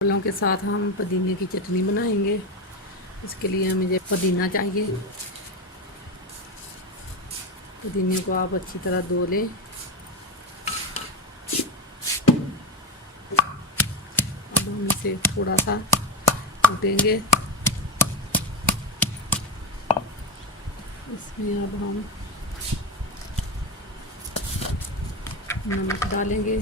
फलों के साथ हम पुदीने की चटनी बनाएंगे। इसके लिए मुझे पुदीना चाहिए। पुदीने को आप अच्छी तरह धो लें। अब हम इसे थोड़ा सा कूटेंगे। इसमें अब हम नमक डालेंगे,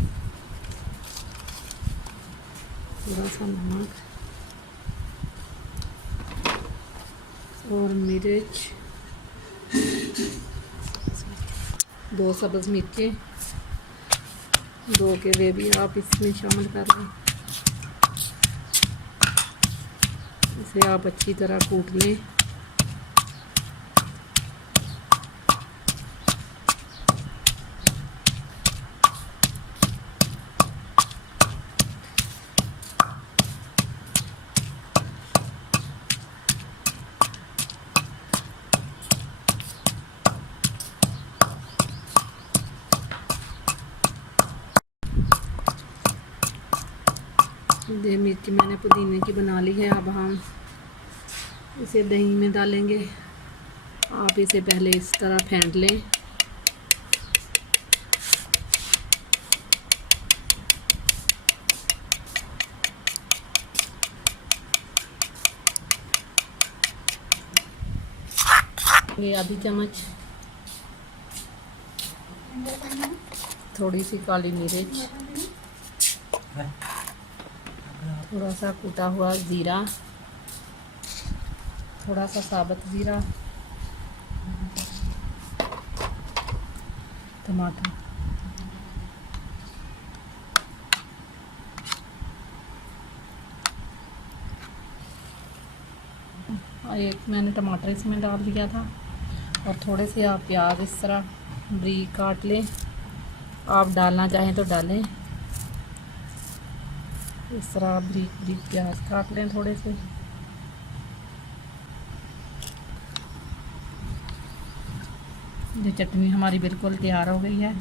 थोड़ा सा नमक और मिर्च, 2 सब्ज़ मिर्चें, 2 के वे भी आप इसमें शामिल कर लें। इसे आप अच्छी तरह कूट लें। ये मिर्ची मैंने पुदीने की बना ली है। अब हम इसे दही में डालेंगे। आप इसे पहले इस तरह फेंट लें। ये आधी चम्मच थोड़ी सी काली मिर्च, थोड़ा सा कूटा हुआ ज़ीरा, थोड़ा सा साबुत ज़ीरा, टमाटर, एक मैंने टमाटर इसमें डाल दिया था और थोड़े से आप प्याज इस तरह बारीक काट लें। आप डालना चाहें तो डालें। इस तरह आप बारीक बारीक प्याज काट लें थोड़े से। ये चटनी हमारी बिल्कुल तैयार हो गई है।